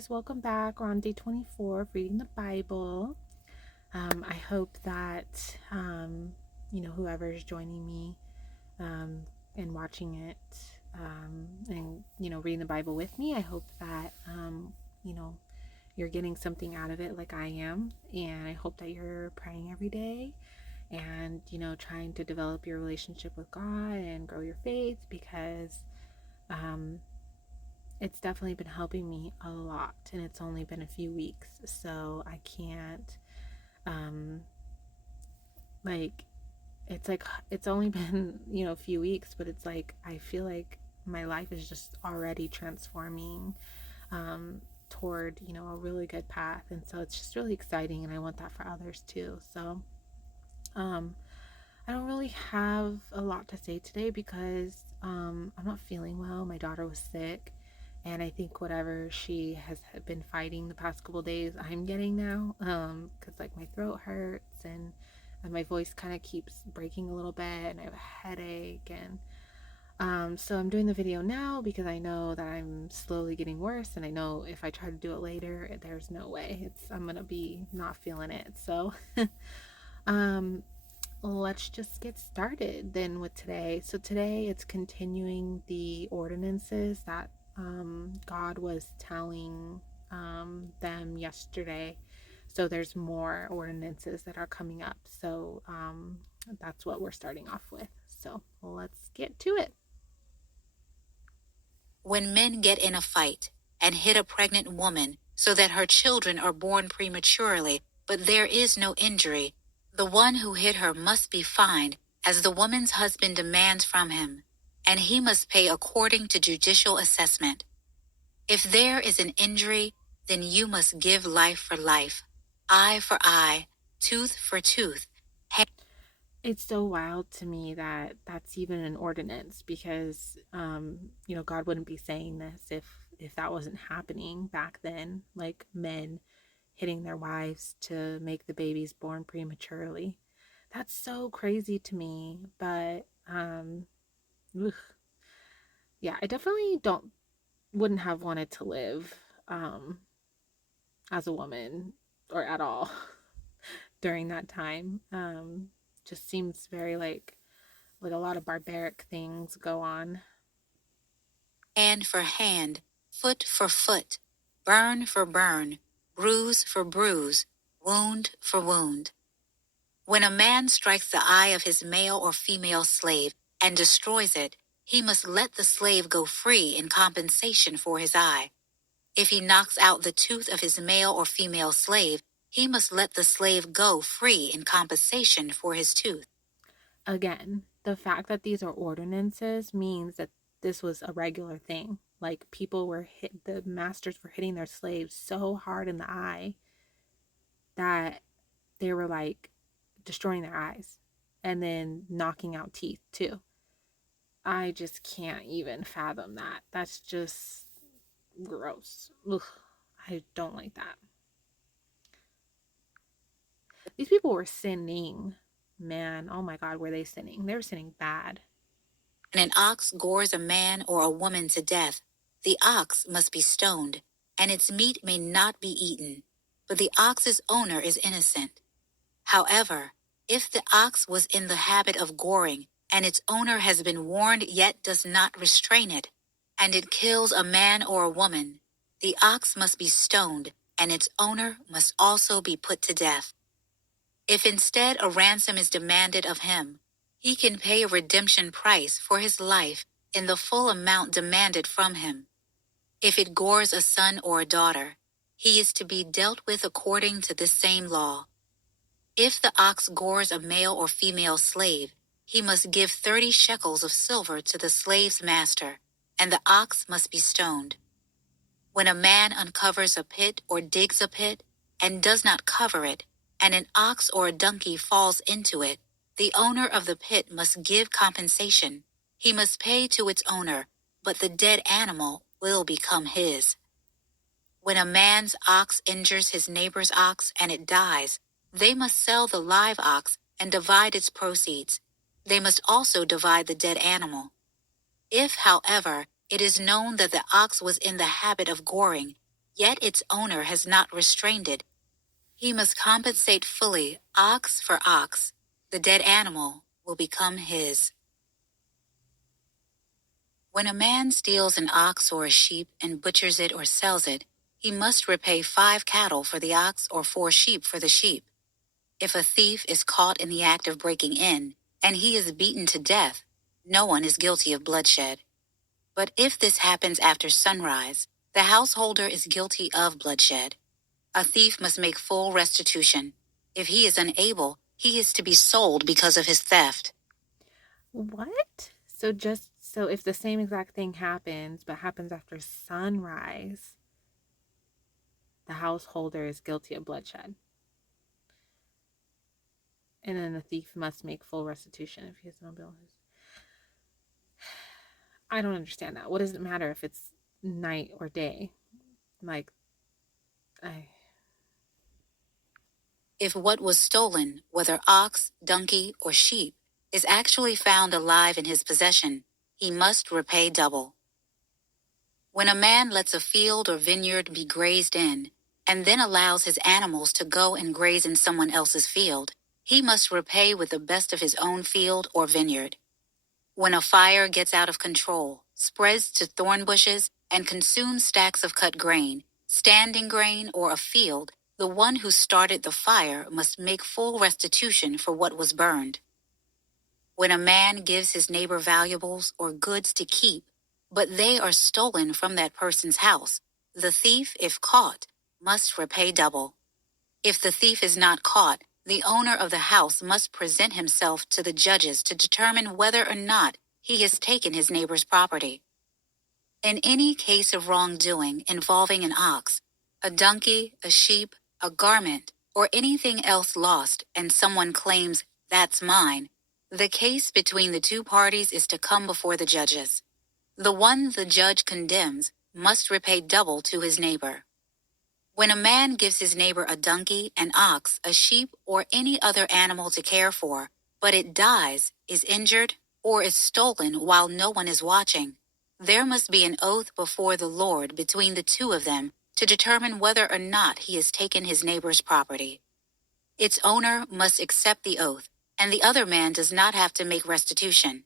guys, welcome back. We're on day 24 of reading the Bible. I hope that, whoever's joining me and watching it and, reading the Bible with me, I hope that, you know, you're getting something out of it like I am. And I hope that you're praying every day and, trying to develop your relationship with God and grow your faith because, it's definitely been helping me a lot, and it's only been a few weeks, so I can't like it's only been a few weeks, but it's like I feel like my life is just already transforming toward a really good path, and so it's just really exciting, and I want that for others too. So um I don't really have a lot to say today because I'm not feeling well. My daughter was sick, and I think whatever she has been fighting the past couple days, I'm getting now. Because like my throat hurts and my voice kind of keeps breaking a little bit, and I have a headache, and so I'm doing the video now because I know that I'm slowly getting worse, and I know if I try to do it later, there's no way. I'm gonna be not feeling it. So, um, let's just get started then with today. So today it's continuing the ordinances that God was telling them yesterday. So there's more ordinances that are coming up. So that's what we're starting off with. So let's get to it. When men get in a fight and hit a pregnant woman so that her children are born prematurely, but there is no injury, the one who hit her must be fined as the woman's husband demands from him, and he must pay according to judicial assessment. If there is an injury, then you must give life for life, eye for eye, tooth for tooth. It's so wild to me that that's even an ordinance because God wouldn't be saying this if that wasn't happening back then, like men hitting their wives to make the babies born prematurely. That's so crazy to me, but ugh. Yeah, I definitely don't wouldn't have wanted to live um as a woman or at all during that time. Just seems very like a lot of barbaric things go on. Hand for hand, foot for foot, burn for burn, bruise for bruise, wound for wound. When a man strikes the eye of his male or female slave and destroys it, he must let the slave go free in compensation for his eye. If he knocks out the tooth of his male or female slave, he must let the slave go free in compensation for his tooth. Again, the fact that these are ordinances means that this was a regular thing. Like the masters were hitting their slaves so hard in the eye that they were like destroying their eyes and then knocking out teeth too. I just can't even fathom that. That's just gross. Ugh, I don't like that. These people were sinning. Man, oh my God, were they sinning? They were sinning bad. When an ox gores a man or a woman to death, the ox must be stoned, and its meat may not be eaten, but the ox's owner is innocent. However, if the ox was in the habit of goring, and its owner has been warned yet does not restrain it, and it kills a man or a woman, the ox must be stoned, and its owner must also be put to death. If instead a ransom is demanded of him, he can pay a redemption price for his life in the full amount demanded from him. If it gores a son or a daughter, he is to be dealt with according to this same law. If the ox gores a male or female slave, he must give 30 shekels of silver to the slave's master, and the ox must be stoned. When a man uncovers a pit or digs a pit, and does not cover it, and an ox or a donkey falls into it, the owner of the pit must give compensation. He must pay to its owner, but the dead animal will become his. When a man's ox injures his neighbor's ox and it dies, they must sell the live ox and divide its proceeds. They must also divide the dead animal. If, however, it is known that the ox was in the habit of goring, yet its owner has not restrained it, he must compensate fully, ox for ox. The dead animal will become his. When a man steals an ox or a sheep and butchers it or sells it, he must repay 5 cattle for the ox or 4 sheep for the sheep. If a thief is caught in the act of breaking in, and he is beaten to death, no one is guilty of bloodshed. But if this happens after sunrise, the householder is guilty of bloodshed. A thief must make full restitution. If he is unable, he is to be sold because of his theft. What? So if the same exact thing happens, but happens after sunrise, the householder is guilty of bloodshed. And then the thief must make full restitution if he has no bill. I don't understand that. What does it matter if it's night or day? If what was stolen, whether ox, donkey, or sheep, is actually found alive in his possession, he must repay double. When a man lets a field or vineyard be grazed in, and then allows his animals to go and graze in someone else's field, he must repay with the best of his own field or vineyard. When a fire gets out of control, spreads to thorn bushes, and consumes stacks of cut grain, standing grain, or a field, the one who started the fire must make full restitution for what was burned. When a man gives his neighbor valuables or goods to keep, but they are stolen from that person's house, the thief, if caught, must repay double. If the thief is not caught, the owner of the house must present himself to the judges to determine whether or not he has taken his neighbor's property. In any case of wrongdoing involving an ox, a donkey, a sheep, a garment, or anything else lost, and someone claims, "That's mine," the case between the two parties is to come before the judges. The one the judge condemns must repay double to his neighbor. When a man gives his neighbor a donkey, an ox, a sheep, or any other animal to care for, but it dies, is injured, or is stolen while no one is watching, there must be an oath before the Lord between the two of them to determine whether or not he has taken his neighbor's property. Its owner must accept the oath, and the other man does not have to make restitution.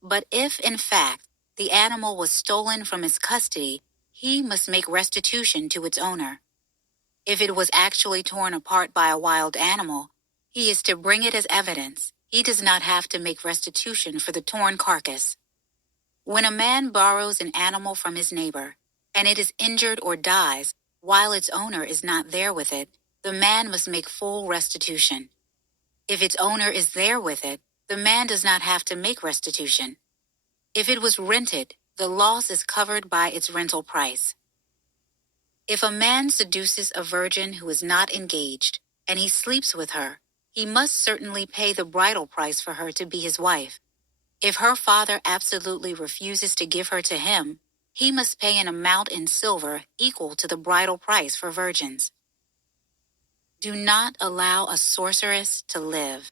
But if, in fact, the animal was stolen from his custody, he must make restitution to its owner. If it was actually torn apart by a wild animal, he is to bring it as evidence. He does not have to make restitution for the torn carcass. When a man borrows an animal from his neighbor, and it is injured or dies while its owner is not there with it, the man must make full restitution. If its owner is there with it, the man does not have to make restitution. If it was rented, the loss is covered by its rental price. If a man seduces a virgin who is not engaged, and he sleeps with her, he must certainly pay the bridal price for her to be his wife. If her father absolutely refuses to give her to him, he must pay an amount in silver equal to the bridal price for virgins. Do not allow a sorceress to live.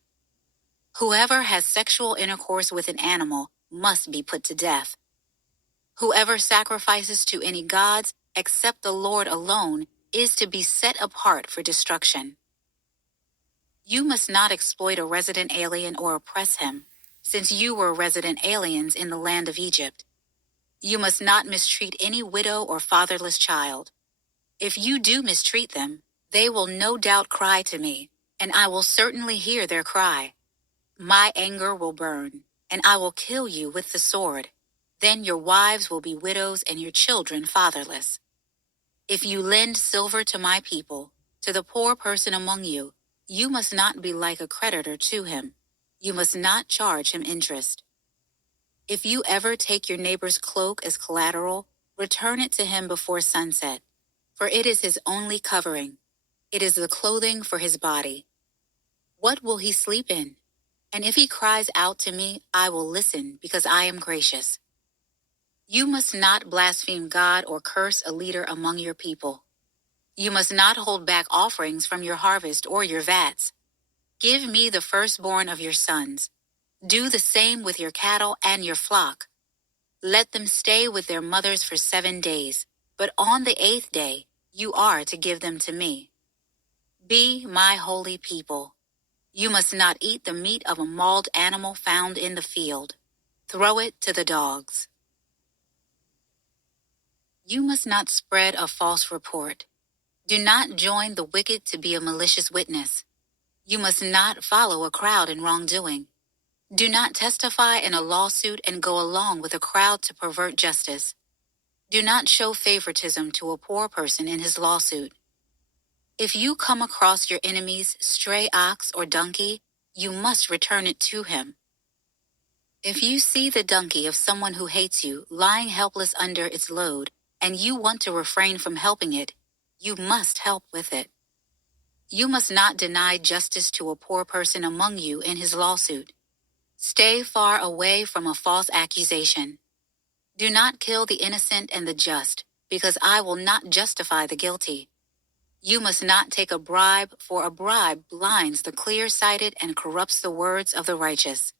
Whoever has sexual intercourse with an animal must be put to death. Whoever sacrifices to any gods except the Lord alone is to be set apart for destruction. You must not exploit a resident alien or oppress him, since you were resident aliens in the land of Egypt. You must not mistreat any widow or fatherless child. If you do mistreat them, they will no doubt cry to me, and I will certainly hear their cry. My anger will burn, and I will kill you with the sword. Then your wives will be widows and your children fatherless. If you lend silver to my people, to the poor person among you, you must not be like a creditor to him. You must not charge him interest. If you ever take your neighbor's cloak as collateral, return it to him before sunset, for it is his only covering. It is the clothing for his body. What will he sleep in? And if he cries out to me, I will listen, because I am gracious. You must not blaspheme God or curse a leader among your people. You must not hold back offerings from your harvest or your vats. Give me the firstborn of your sons. Do the same with your cattle and your flock. Let them stay with their mothers for 7 days, but on the 8th day, you are to give them to me. Be my holy people. You must not eat the meat of a mauled animal found in the field. Throw it to the dogs. You must not spread a false report. Do not join the wicked to be a malicious witness. You must not follow a crowd in wrongdoing. Do not testify in a lawsuit and go along with a crowd to pervert justice. Do not show favoritism to a poor person in his lawsuit. If you come across your enemy's stray ox or donkey, you must return it to him. If you see the donkey of someone who hates you lying helpless under its load, and you want to refrain from helping it, you must help with it. You must not deny justice to a poor person among you in his lawsuit. Stay far away from a false accusation. Do not kill the innocent and the just, because I will not justify the guilty. You must not take a bribe, for a bribe blinds the clear-sighted and corrupts the words of the righteous.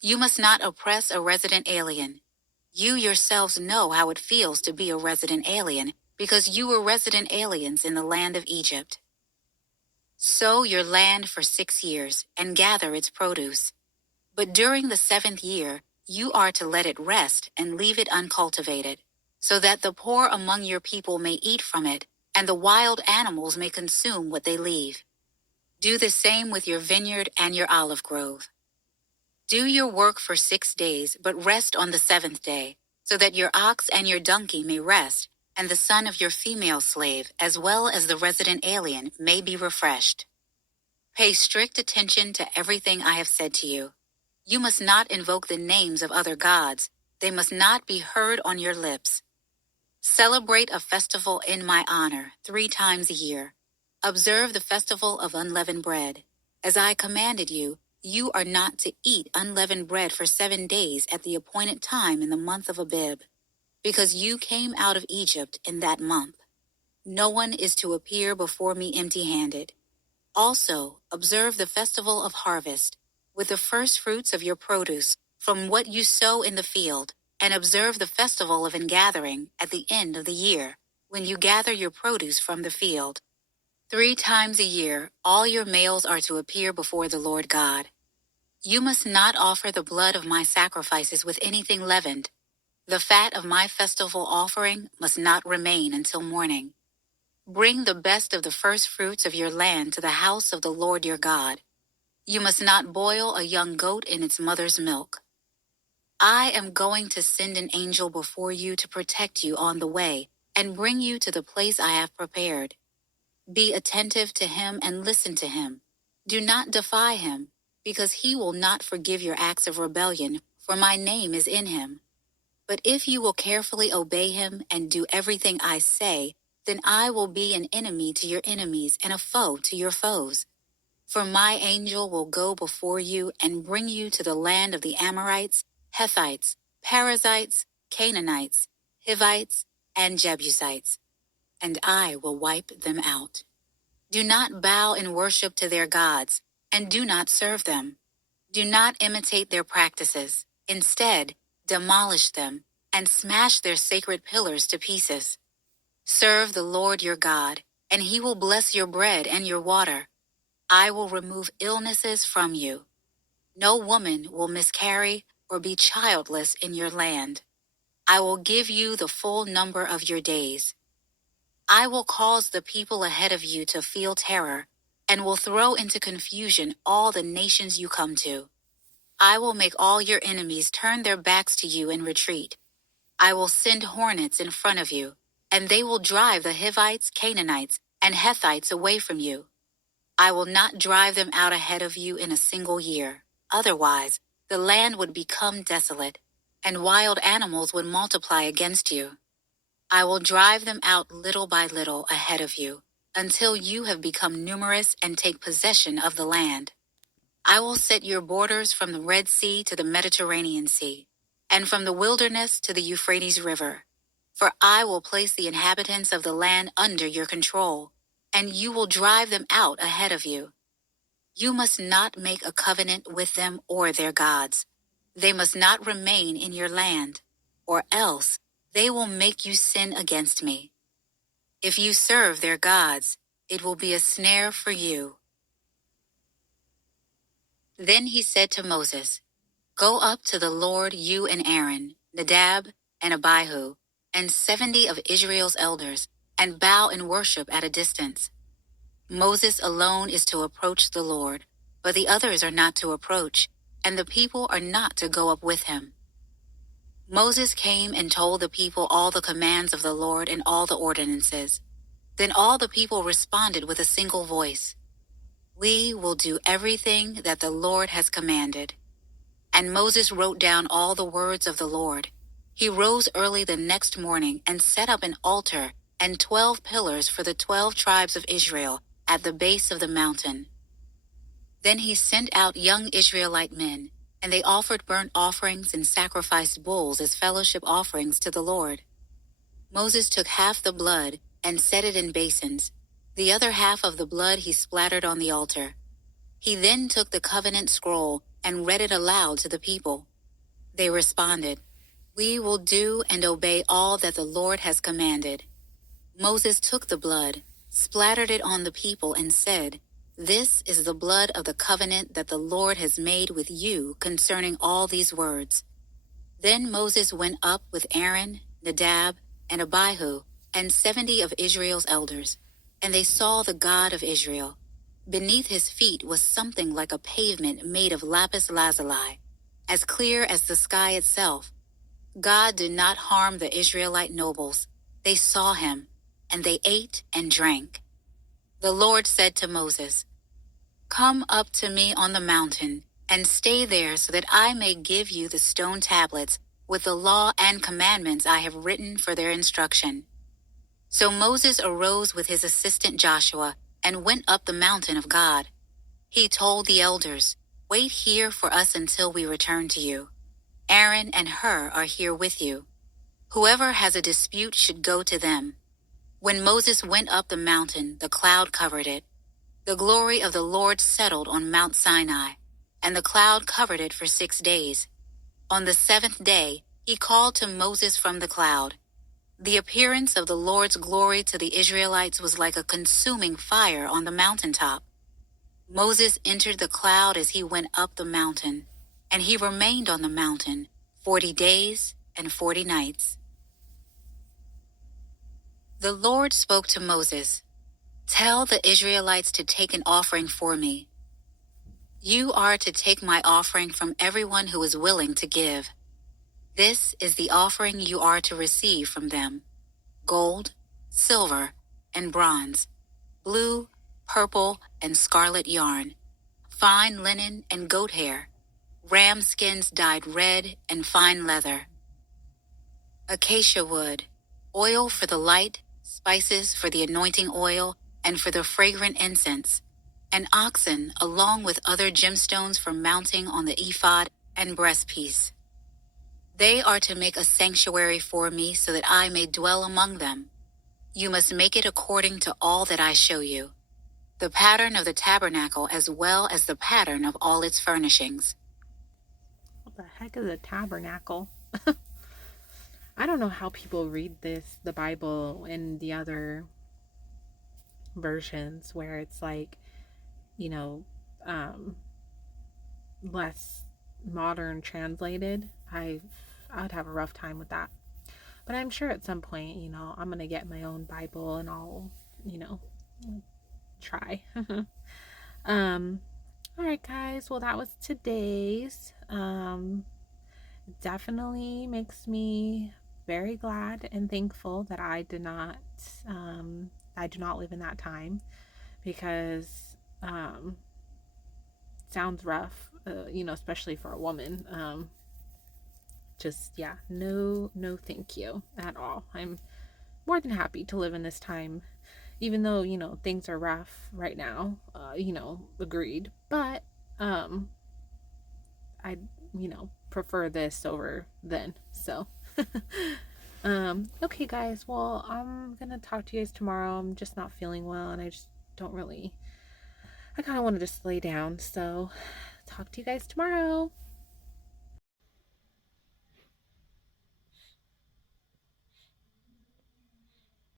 You must not oppress a resident alien. You yourselves know how it feels to be a resident alien, because you were resident aliens in the land of Egypt. Sow your land for 6 years and gather its produce. But during the 7th year, you are to let it rest and leave it uncultivated, so that the poor among your people may eat from it, and the wild animals may consume what they leave. Do the same with your vineyard and your olive grove. Do your work for 6 days, but rest on the 7th day, so that your ox and your donkey may rest, and the son of your female slave, as well as the resident alien, may be refreshed. Pay strict attention to everything I have said to you. You must not invoke the names of other gods. They must not be heard on your lips. Celebrate a festival in my honor 3 times a year. Observe the festival of unleavened bread. As I commanded you, you are not to eat unleavened bread for 7 days at the appointed time in the month of Abib, because you came out of Egypt in that month. No one is to appear before me empty-handed. Also, observe the festival of harvest, with the first fruits of your produce from what you sow in the field, and observe the festival of ingathering at the end of the year, when you gather your produce from the field. 3 times a year, all your males are to appear before the Lord God. You must not offer the blood of my sacrifices with anything leavened. The fat of my festival offering must not remain until morning. Bring the best of the first fruits of your land to the house of the Lord your God. You must not boil a young goat in its mother's milk. I am going to send an angel before you to protect you on the way and bring you to the place I have prepared. Be attentive to him and listen to him. Do not defy him, because he will not forgive your acts of rebellion, for my name is in him. But if you will carefully obey him and do everything I say, then I will be an enemy to your enemies and a foe to your foes. For my angel will go before you and bring you to the land of the Amorites, Hethites, Perizzites, Canaanites, Hivites, and Jebusites, and I will wipe them out. Do not bow in worship to their gods, and do not serve them. Do not imitate their practices. Instead, demolish them and smash their sacred pillars to pieces. Serve the Lord your God, and he will bless your bread and your water. I will remove illnesses from you. No woman will miscarry or be childless in your land. I will give you the full number of your days. I will cause the people ahead of you to feel terror, and will throw into confusion all the nations you come to. I will make all your enemies turn their backs to you and retreat. I will send hornets in front of you, and they will drive the Hivites, Canaanites, and Hethites away from you. I will not drive them out ahead of you in a single year. Otherwise, the land would become desolate, and wild animals would multiply against you. I will drive them out little by little ahead of you, until you have become numerous and take possession of the land. I will set your borders from the Red Sea to the Mediterranean Sea, and from the wilderness to the Euphrates River. For I will place the inhabitants of the land under your control, and you will drive them out ahead of you. You must not make a covenant with them or their gods. They must not remain in your land, or else they will make you sin against me. If you serve their gods, it will be a snare for you." Then he said to Moses, "Go up to the Lord, you and Aaron, Nadab and Abihu, and 70 of Israel's elders, and bow and worship at a distance. Moses alone is to approach the Lord, but the others are not to approach, and the people are not to go up with him." Moses came and told the people all the commands of the Lord and all the ordinances. Then all the people responded with a single voice, "We will do everything that the Lord has commanded." And Moses wrote down all the words of the Lord. He rose early the next morning and set up an altar and 12 pillars for the 12 tribes of Israel at the base of the mountain. Then he sent out young Israelite men, and they offered burnt offerings and sacrificed bulls as fellowship offerings to the Lord. Moses took half the blood and set it in basins. The other half of the blood he splattered on the altar. He then took the covenant scroll and read it aloud to the people. They responded, "We will do and obey all that the Lord has commanded." Moses took the blood, splattered it on the people, and said, "This is the blood of the covenant that the Lord has made with you concerning all these words." Then Moses went up with Aaron, Nadab, and Abihu, and 70 of Israel's elders, and they saw the God of Israel. Beneath his feet was something like a pavement made of lapis lazuli, as clear as the sky itself. God did not harm the Israelite nobles. They saw him, and they ate and drank. The Lord said to Moses, "Come up to me on the mountain, and stay there so that I may give you the stone tablets with the law and commandments I have written for their instruction." So Moses arose with his assistant Joshua and went up the mountain of God. He told the elders, "Wait here for us until we return to you. Aaron and Hur are here with you. Whoever has a dispute should go to them." When Moses went up the mountain, the cloud covered it. The glory of the Lord settled on Mount Sinai, and the cloud covered it for 6 days. On the 7th day, he called to Moses from the cloud. The appearance of the Lord's glory to the Israelites was like a consuming fire on the mountaintop. Moses entered the cloud as he went up the mountain, and he remained on the mountain 40 days and 40 nights. The Lord spoke to Moses, "Tell the Israelites to take an offering for me. You are to take my offering from everyone who is willing to give. This is the offering you are to receive from them: gold, silver, and bronze, blue, purple, and scarlet yarn, fine linen and goat hair, ram skins dyed red, and fine leather, acacia wood, oil for the light, spices for the anointing oil, and for the fragrant incense, and oxen along with other gemstones for mounting on the ephod and breastpiece. They are to make a sanctuary for me so that I may dwell among them. You must make it according to all that I show you, the pattern of the tabernacle as well as the pattern of all its furnishings." What the heck is a tabernacle? I don't know how people read the Bible, and the other versions where it's like, you know, less modern translated. I'd have a rough time with that. But I'm sure at some point, I'm going to get my own Bible and I'll, try. All right, guys. Well, that was today's. Definitely makes me very glad and thankful that I do not live in that time, because sounds rough, especially for a woman. Just, yeah, no thank you at all. I'm more than happy to live in this time, even though, things are rough right now, agreed. But I, prefer this over then. So, okay, guys. Well, I'm going to talk to you guys tomorrow. I'm just not feeling well, and I just don't really, I kind of want to just lay down. So, talk to you guys tomorrow.